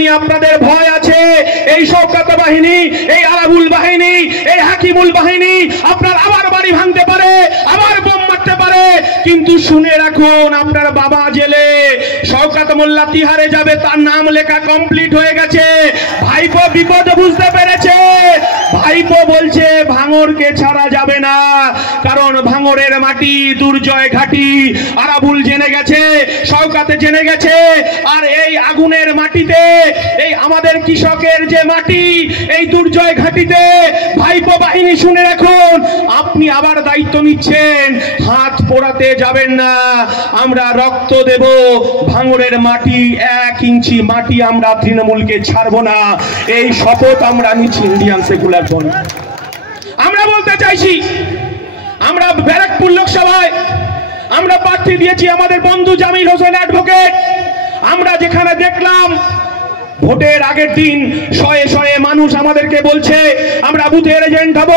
জানি আপনাদের ভয় আছে। এই শওকত বাহিনী, এই আরাবুল বাহিনী, এই হাকিমুল বাহিনী আপনার আবার বাড়ি ভাঙতে পারে, আবার বোম মারতে পারে। কিন্তু শুনে রাখুন, আপনার বাবা জেলে, শওকত মোল্লা তিহারে যাবে, তার নাম লেখা কমপ্লিট হয়ে গেছে। ভাইপো বিপদ বুঝতে পেরেছে। ভাইপো বলছে ভাঙড়কে ছাড়া যাবে না, কারণ ভাঙড়ের মাটি দুর্জয় ঘাটি। আরাবুল জেনে গেছে, শওকতে জেনে গেছে। আর এই আগুনের মাটিতে, এই আমাদের কৃষকের যে মাটি, এই দুর্জয় ঘাটিতে ভাইপো বাহিনী শুনে রাখুন, আপনি আবার দায়িত্ব নিচ্ছেন, হাত পোড়াতে যাবেন না। আমরা রক্ত দেব, ভাঙড়ের মাটি 1 ইঞ্চি মাটি আমরা তৃণমূলকে ছাড়বো না। এই শপথ আমরা নিচ্ছি ইন্ডিয়ান সেকুলার ফ্রন্ট। আমরা বলতে চাইছি, আমরা ব্যারাকপুর লোকসভায় আমরা প্রার্থী দিয়েছি আমাদের বন্ধু জামিল হোসেন অ্যাডভোকেট। আমরা যেখানে দেখলাম ভোটের আগের দিন শয়ে শয়ে মানুষ আমাদেরকে বলছে আমরা বুথের এজেন্ট হব,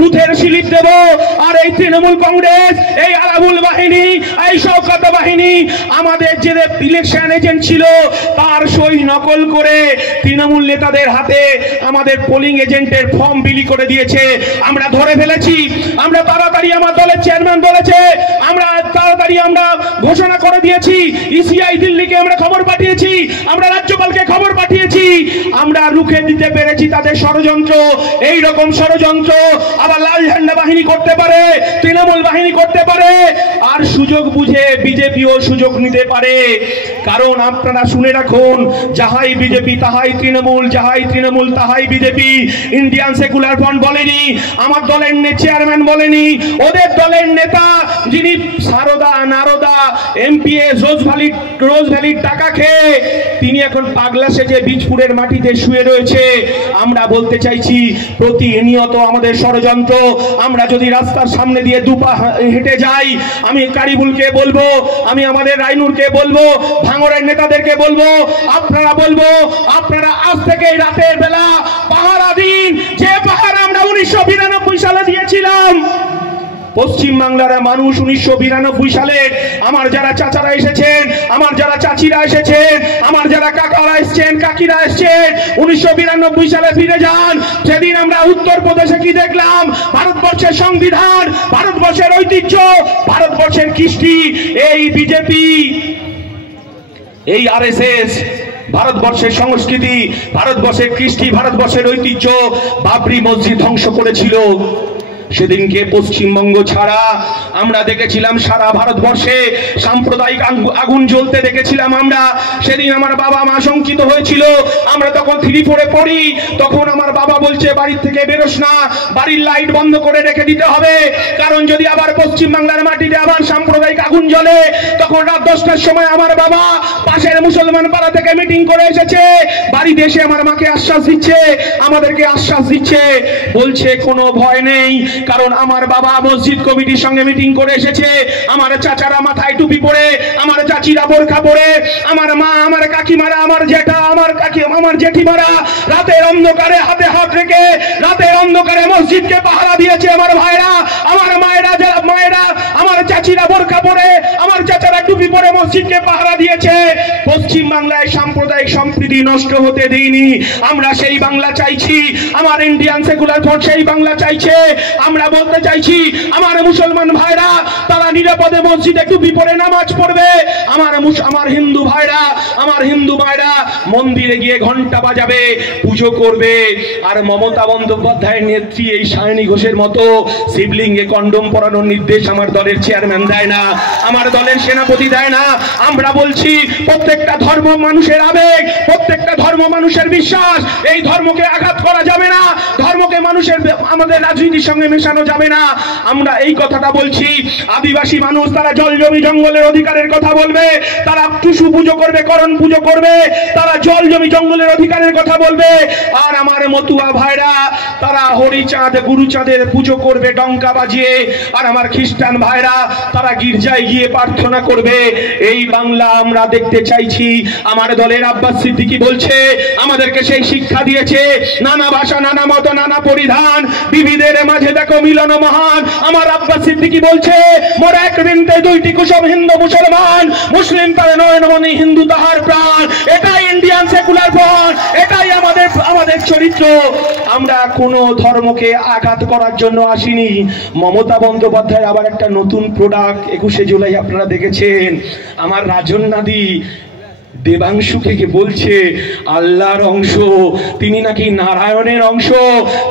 বুথের স্লিপ দেব। আর এই তৃণমূল কংগ্রেস, এই আরাবুল বাহিনী, এই শওকত বাহিনী আমাদের যে ইলেকশন এজেন্ট ছিল তার সই নকল করে তৃণমূল নেতাদের হাতে আমাদের পোলিং এজেন্টের ফর্ম বিলি করে দিয়েছে। আমরা ধরে ফেলেছি। আমরা তাড়াতাড়ি, আমার দলের চেয়ারম্যান বলেছে, আমরা তাড়াতাড়ি আমরা ঘোষণা করে দিয়েছি। ইসিআই দিল্লিকে আমরা খবর পাঠিয়েছি, আমরা রাজ্যপালকে খবর পাঠিয়েছি। আমরা রুখে দিতে পেরেছি তাদের ষড়যন্ত্র। এই রকম ষড়যন্ত্র আবার লাল ঝান্ডা বাহিনী করতে পারে, তৃণমূল বাহিনী করতে পারে। আর সুযোগ বুঝে বিজেপিও সুযোগ নিতে পারে। কারণ আপনারা শুনে রাখুন, যাহাই বিজেপি তাহাই তৃণমূল, যাহাই তৃণমূল তাহাই বিজেপি। ইন্ডিয়ান সেকুলার ফ্রন্ট বলেনি, আমার দলের চেয়ারম্যান বলেনি, ওদের দলের নেতা যিনি সারদা নারদা এমপিএস রোজ ভ্যালির টাকা খেয়ে তিনি এখন পাগলা সেজে বীজপুরের মাটিতে শুয়ে রয়েছে। আমরা বলতে চাইছি, প্রতিনিয়ত আমাদের ষড়যন্ত্র। আমরা যদি রাস্তার সামনে দিয়ে দুপা হেঁটে যাই, আমি কারিবুলকে বলবো, আমি আমাদের রাইনুরকে বলবো, ভাঙড়ের নেতাদেরকে বলবো, আপনারা বলবো, আপনারা আজ থেকে রাতের বেলা পাহারা দিন, যে পাহারা আমরা 1992 সালে দিয়েছিলাম। পশ্চিম বাংলার মানুষ 1992 সালে আমার যারা চাচারা এসেছেন, আমার যারা চাচিরা এসেছেন, আমার যারা কাকারা এসেছেন, কাকিরা এসেছেন, 1992 সালে ফিরে যান। সেদিন আমরা উত্তরপ্রদেশে কি দেখলাম? ভারতবর্ষের সংবিধান, ভারতবর্ষের ঐতিহ্য, ভারতবর্ষের কৃষ্টি, এই বিজেপি, এই আরএসএস ভারতবর্ষের সংস্কৃতি, ভারতবর্ষের কৃষ্টি, ভারতবর্ষের ঐতিহ্য, বাবরি মসজিদ ধ্বংস করেছিল। সেদিনকে পশ্চিমবঙ্গ ছাড়া আমরা দেখেছিলাম সারা ভারতবর্ষে সাম্প্রদায়িক আগুন জ্বলতে দেখেছিলাম আমরা। সেদিন আমার বাবা মা শঙ্কিত হয়েছিল। আমরা তখন 3-4 পড়ি, তখন আমার বাবা বলছে বাড়ির থেকে বেরোস না, বাড়ির লাইট বন্ধ করে রেখে দিতে হবে, কারণ যদি আবার পশ্চিম বাংলার মাটিতে আবার সাম্প্রদায়িক আগুন জ্বলে। তখন রাত 10টার সময় আমার বাবা পাশের মুসলমান পাড়া থেকে মিটিং করে এসেছে, বাড়িতে এসে আমার মাকে আশ্বাস দিচ্ছে, আমাদেরকে আশ্বাস দিচ্ছে, বলছে কোনো ভয় নেই, কারণ আমার বাবা মসজিদ কমিটির সঙ্গে মিটিং করে এসেছে। আমার চাচারা মাথায় টুপি পরে, আমার চাচিরা বোরখা পরে, আমার মা, আমার কাকিমারা, আমার জেঠা, আমার জেঠিমারা রাতের অন্ধকারে হাতে হাত রেখে রাতের অন্ধকারে মসজিদকে পাহারা দিয়েছে। আমার ভাইরা, আমার মায়েরা, যারা মায়েরা, আমার চাচিরা বোরখা পরে, আমার চাচারা টুপি পরে মসজিদকে পাহারা দিয়েছে। পশ্চিম বাংলায় সাম্প্রদায়িক সম্প্রীতি নষ্ট হতে দেইনি। আমরা সেই বাংলা চাইছি, আমার ইন্ডিয়ান সেকুলার ফ্রন্ট সেই বাংলা চাইছে। আমরা বলতে চাইছি, আমার মুসলমান ভাইরা তারা নিরাপদে মসজিদে টুপি পরে নামাজ পড়বে। আমার হিন্দু ভাইরা, আমার হিন্দু মায়েরা মন্দিরে গিয়ে ঘন্টা বাজাবে, পুজো করবে। আর মমতা বন্দ্যোপাধ্যায়ের নেত্রী এই সায়নী ঘোষের মতো শিবলিঙ্গে কন্ডম পরানোর নির্দেশ আমার দলের চেয়ারম্যান দেয় না, আমার দলের সেনাপতি দেয় না। আমরা বলছি, প্রত্যেকটা ধর্ম মানুষের আবেগ, প্রত্যেকটা ধর্ম মানুষের বিশ্বাস। এই ধর্মকে আঘাত করা যাবে না, ধর্মকে মানুষের আমাদের রাজনীতির সঙ্গে মেশানো যাবে না। আমরা এই কথাটা বলছি। আদিবাসী মানুষ তারা জল জমি জঙ্গলের অধিকারের কথা বলবে, তারা টুসু পুজো করবে, করণ পুজো করবে, তারা জল জমি জঙ্গলের অধিকারের কথা বলবে। আর আমার মতুয়া ভাইরা তারা হরিচাঁদ গুরুচাঁদের পুজো করবে ডঙ্কা বাজিয়ে। আর আমার খ্রিস্টান ভাইরা তারা গির্জায় গিয়ে প্রার্থনা করবে। এই বাংলা আমরা দেখতে চাইছি। আমার দলের আব্বাস সিদ্দিকী বলছে, আমাদেরকে সেই শিক্ষা দিয়েছে, নানা ভাষা, নানা মত, নানা পরিধান, বিবিধের মাঝে দেখো মিলন মহান। আমার আব্বাস সিদ্দিকী বলছে, মোর এক বৃন্তে দুইটি কুসুম, হিন্দু মুসলমান, মুসলিম তার নয়নমণি, হিন্দু তাহার প্রাণ। এটাই ইন্ডিয়ান সেকুলার ফ্রন্ট, এটাই আমাদের চরিত্র। আমরা কোনো ধর্মকে আঘাত করার জন্য আসিনি। মমতা বন্দ্যোপাধ্যায় আবার একটা নতুন প্রোডাক্ট 21শে জুলাই আপনারা দেখেছেন, আমার রাজন্যাদি দেবাংশুকে বলছে আল্লাহর অংশ, তিনি নাকি নারায়ণের অংশ,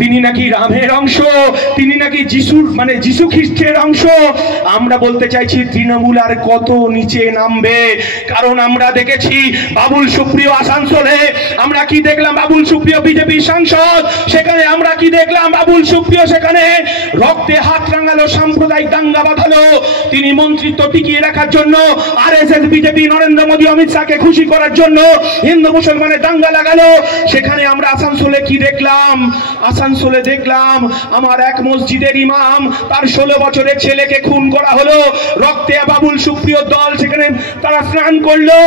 তিনি নাকি রামের অংশ, তিনি নাকি যিশু খ্রিস্টের অংশ। আমরা বলতে চাইছি তৃণমূল আর কত নিচে নামবে? কারণ আমরা দেখেছি বাবুল সুপ্রিয় আসানসোলে, আমরা কি দেখলাম? বাবুল সুপ্রিয় বিজেপি সাংসদ, সেখানে আমরা কি দেখলাম? বাবুল সুপ্রিয় সেখানে রক্তে হাত রাঙালো, সাম্প্রদায়িক দাঙ্গা বাঁধালো। তিনি মন্ত্রিত্ব টিকিয়ে রাখার জন্য আরএসএস, বিজেপি, নরেন্দ্র মোদী, অমিত শাহকে খুশি করার জন্য হিন্দু মুসলমানের দাঙ্গা লাগালো। সেখানে আমরা আসানসোলে কি দেখলাম? আসানসোলে দেখলাম আমার এক মসজিদের ইমাম, তার 16 বছরের ছেলেকে খুন করা হলো। রক্তে বাবুল সুপ্রিয় দল সেখানে তারা স্নান করলো,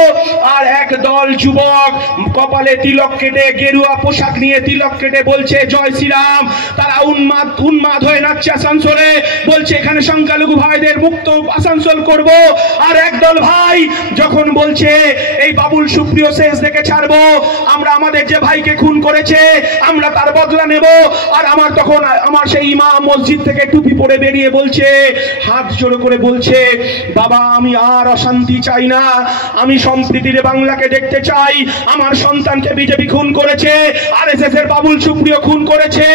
আর এক দল যুবক কপালে তিলক কেটে, গেরুয়া পোশাক নিয়ে তিলক কেটে বলছে জয় শ্রীরাম। তারা উন্মাদ হয়ে নাচছে আসানসোলে, বলছে এখানে সংখ্যালঘু ভাইদের মুক্ত আসানসোল করব। আর একদল ভাই যখন বলছে এই বাবুল সুপ্রিয় শেষ দেখে ছাড়বো, আমরা আমাদের যে ভাইকে খুন করেছে আমরা তার বদলা নেব। আর আমার সেই ইমাম মসজিদ থেকে টুপি পরে বেরিয়ে বলছে, হাত জোড়ো করে বলছে, বাবা আমি আর অশান্তি চাই না, আমি সম্প্রীতির বাংলাকে দেখতে চাই। আমার সন্তানকে বিজেপি খুন করেছে, আরএসএস এর বাবুল সুপ্রিয় খুন করেছে,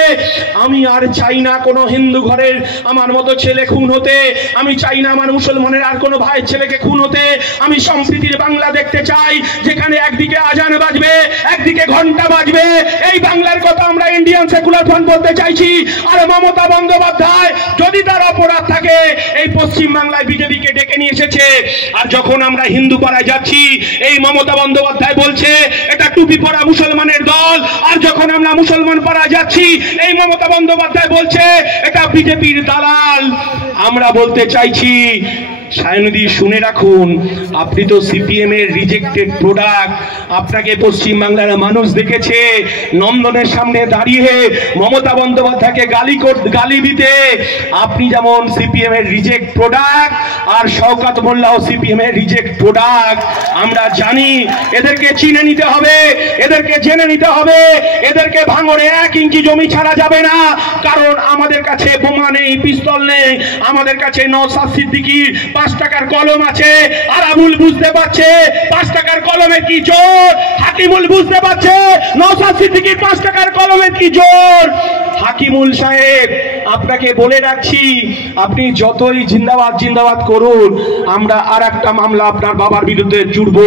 আমি আর চাই না কোনো হিন্দু ঘরের আমার মতো ছেলে খুন হতে, আমি চাই না আমার মুসলমানের আর কোনো ভাইয়ের ছেলেকে খুন হতে। আমি সম্প্রীতির বাংলা দেখতে চাই, যেখানে একদিকে আজান বাজবে, একদিকে ঘন্টা বাজবে। এই বাংলার কথা আমরা ইন্ডিয়ান সেকুলার ফ্রন্ট বলতে চাইছি। আর মমতা বন্দ্যোপাধ্যায় যদি তার অপরাধ থাকে, এই পশ্চিম বাংলায় বিজেপিকে ডেকে নিয়ে এসেছে। আর যখন আমরা হিন্দু পাড়ায় যাচ্ছি, এই মমতা বন্দ্যোপাধ্যায় বলছে এটা টুপি পরা মুসলমানের দল। আর যখন আমরা মুসলমান পাড়ায় যাচ্ছি, এই মমতা বন্দ্যোপাধ্যায় বলছে এটা বিজেপির দালাল। আমরা বলতে চাইছি সায়নদী শুনে রাখুন, আপনি তো সিপিএম এর রিজেক্টেড প্রোডাক্ট। আপনাকে পশ্চিম বাংলার মানুষ দেখেছে নন্দনের সামনে দাঁড়িয়ে মমতা বন্দ্যোপাধ্যায়কে গালি দিতে। আপনি যেমন সিপিএম এর রিজেক্ট প্রোডাক্ট, আর শওকত মোল্লাও সিপিএম এর রিজেক্ট প্রোডাক্ট। আমরা জানি এদেরকে চিনে নিতে হবে, এদেরকে জেনে নিতে হবে। এদেরকে ভাঙড়ে 1 ইঞ্চি জমি ছাড়া যাবে না, কারণ আমাদের কাছে বোমা নেই, পিস্তল নেই। আমাদের কাছে নওশাদ সিদ্দিকীর 5 টাকার কলম আছে। আরাবুল বুঝতে পারছে 5 টাকার কলমে কি জোর, হাকিমুল বুঝতে পারছে নওশাদ সিদ্দিকীর 5 টাকার কলমে কি জোর। হাকিমুল সাহেব আপনাকে বলে রাখছি, আপনি যতই জিন্দাবাদ জিন্দাবাদ করুন, আমরা আর একটা মামলা আপনার বাবার বিরুদ্ধে জুড়ব।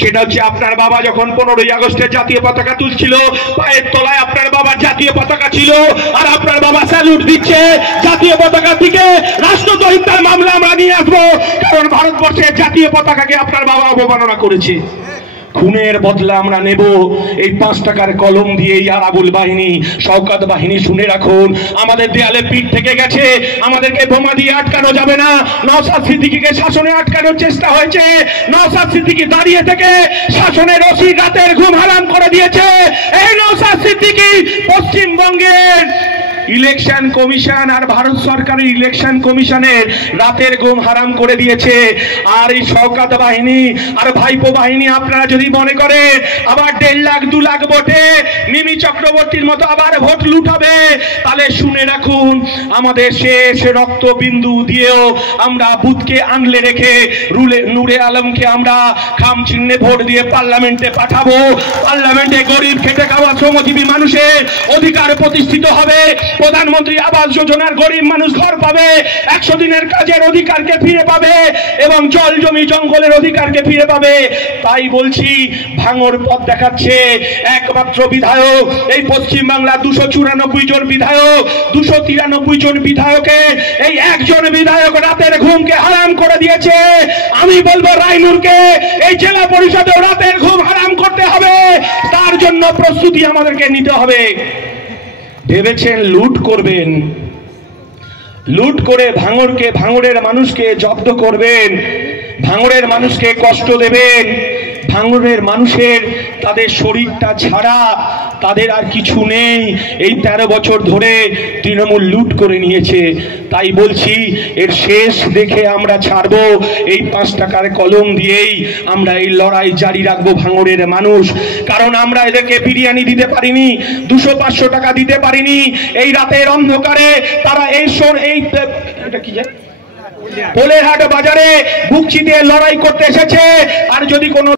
সেটা হচ্ছে আপনার বাবা যখন 15ই আগস্টে জাতীয় পতাকা তুলছিল, পায়ের তলায় আপনার বাবার জাতীয় পতাকা ছিল, আর আপনার বাবা স্যালুট দিচ্ছে জাতীয় পতাকার দিকে। রাষ্ট্রদ্রোহিতার মামলা আমরা নিয়ে আসবো, কারণ ভারতবর্ষের জাতীয় পতাকাকে আপনার বাবা অবমাননা করেছে। খুনের বদলা আমরা নেব এই 5 টাকার কলম দিয়ে। আরাবুল বাহিনী, শওকত বাহিনী শুনে রাখুন, আমাদের দেয়ালে পিঠ থেকে গেছে, আমাদেরকে বোমা দিয়ে আটকানো যাবে না। নওশাদ সিদ্দিকীকে শাসনে আটকানোর চেষ্টা হয়েছে, নওশাদ সিদ্দিকী দাঁড়িয়ে থেকে শাসনের ওসির রাতের ঘুম হারাম করে দিয়েছে। এই নওশাদ সিদ্দিকী পশ্চিমবঙ্গের ইলেকশন কমিশন আর ভারত সরকারের ইলেকশন কমিশনের রাতের ঘুম হারাম করে দিয়েছে। আর এই শওকত বাহিনী আর ভাইপো বাহিনী আপনারা যদি মনে করেন আবার 1.5 লাখ 2 লাখ ভোটে মিমি চক্রবর্তীর মতো আবার ভোট লুটাবে, তাহলে শুনে রাখুন আমাদের শেষ রক্ত বিন্দু দিয়েও আমরা বুথকে আনলে রেখে নূরে আলমকে আমরা খাম চিহ্নে ভোট দিয়ে পার্লামেন্টে পাঠাবো। পার্লামেন্টে গরিব খেটে খাওয়া শ্রমজীবী মানুষের অধিকার প্রতিষ্ঠিত হবে। প্রধানমন্ত্রী আবাস যোজনার গরিব মানুষ ঘর পাবে, 100 দিনের কাজের অধিকারকে ফিরে পাবে, এবং জল জমি জঙ্গলের অধিকারকে ফিরে পাবে। তাই বলছি ভাঙড় পথ দেখাচ্ছে একমাত্র বিধায়ক এই পশ্চিম বাংলা 294 জন বিধায়ক, 293 জন বিধায়কে এই একজন বিধায়ক রাতের ঘুমকে হারাম করে দিয়েছে। আমি বলবো রায়নুরকে এই জেলা পরিষদে রাতের ঘুম হারাম করতে হবে, তার জন্য প্রস্তুতি আমাদেরকে নিতে হবে। ভেবেছেন লুট করবেন, লুট করে ভাঙড়ের মানুষকে জব্দ করবেন, ভাঙড়ের মানুষকে কষ্ট দেবেন, ভাঙড়ের মানুষের তাদের শরীরটা ছাড়া তাদের আর কিছু নেই। এই 13 বছর ধরে তৃণমূল লুট করে নিয়েছে। তাই বলছি এর শেষ দেখে আমরা ছাড়বো। এই 5 টাকার কলম দিয়েই আমরা এই লড়াই জারি রাখবো ভাঙড়ের মানুষ। কারণ আমরা এদেরকে বিরিয়ানি দিতে পারিনি, 200-500 টাকা দিতে পারিনি। এই রাতের অন্ধকারে তারা এই এটা কি যায় পোলেরহাট বাজারে বুক চিতিয়ে লড়াই করতে এসেছে। আর যদি কোনো